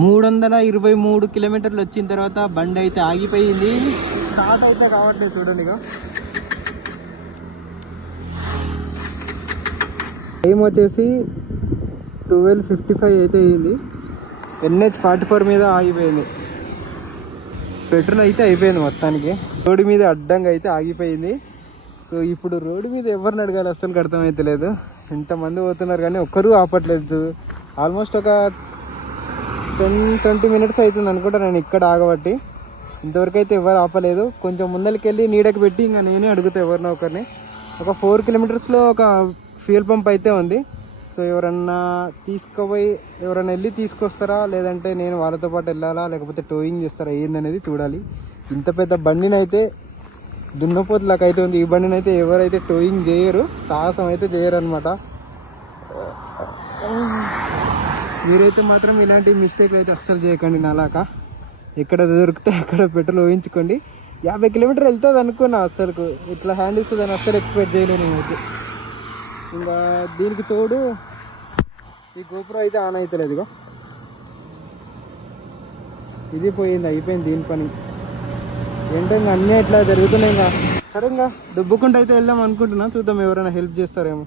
323 కిలోమీటర్లు వచ్చిన తర్వాత బండి అయితే ఆగిపోయింది. స్టార్ట్ అయితే కావట్లేదు చూడండి. ఇక టైం వచ్చేసి 12:55 అయితే అయ్యింది. NH44 మీద ఆగిపోయింది. పెట్రోల్ అయితే అయిపోయింది మొత్తానికి. రోడ్డు మీద అడ్డంగా అయితే ఆగిపోయింది. సో ఇప్పుడు రోడ్డు మీద ఎవరిని అడగాలి అస్సలు అర్థమైతే లేదు. ఎంతమంది పోతున్నారు కానీ ఒక్కరూ ఆపట్లేదు. ఆల్మోస్ట్ ఒక 10-20 మినిట్స్ అవుతుంది అనుకుంటా నేను ఇక్కడ ఆగబట్టి. ఇంతవరకు అయితే ఎవరు ఆపలేదు. కొంచెం ముందరికి వెళ్ళి నీడకి పెట్టి ఇంకా నేనే అడుగుతా ఎవరినో ఒకరిని. ఒక 4 కిలోమీటర్స్లో ఒక ఫ్యూయల్ పంప్ అయితే ఉంది. సో ఎవరన్నా తీసుకుపోయి ఎవరైనా వెళ్ళి తీసుకొస్తారా, లేదంటే నేను వాళ్ళతో పాటు వెళ్ళాలా, లేకపోతే టోయింగ్ చేస్తారా ఏందనేది చూడాలి. ఇంత పెద్ద బండిని అయితే దున్నపోతులాగా అయితే ఉంది. ఈ బండిని అయితే ఎవరైతే టోయింగ్ చేయరు, సాహసం అయితే చేయరు అనమాట. మీరైతే మాత్రం ఇలాంటి మిస్టేక్లు అయితే అస్సలు చేయకండి. నాలాగా ఎక్కడ దొరికితే అక్కడ పెట్రోల్ ఊహించుకోండి. 50 కిలోమీటర్ వెళ్తుంది అనుకున్నా. అస్సలు ఇట్లా హ్యాండ్ ఇస్తుందని అస్సలు ఎక్స్పెక్ట్ చేయలేను నేనైతే. ఇంకా దీనికి తోడు ఈ గోపురం అయితే ఆన్ అవుతలేదు. ఇక ఇది పోయింది, అయిపోయింది దీని పని. ఏంటో ఇంకా అన్నీ ఇట్లా జరుగుతున్నాయి. ఇంకా సరే ఇంకా దుబ్బుకుంటూ అయితే వెళ్దాం అనుకుంటున్నా. చూద్దాం ఎవరైనా హెల్ప్ చేస్తారేమో.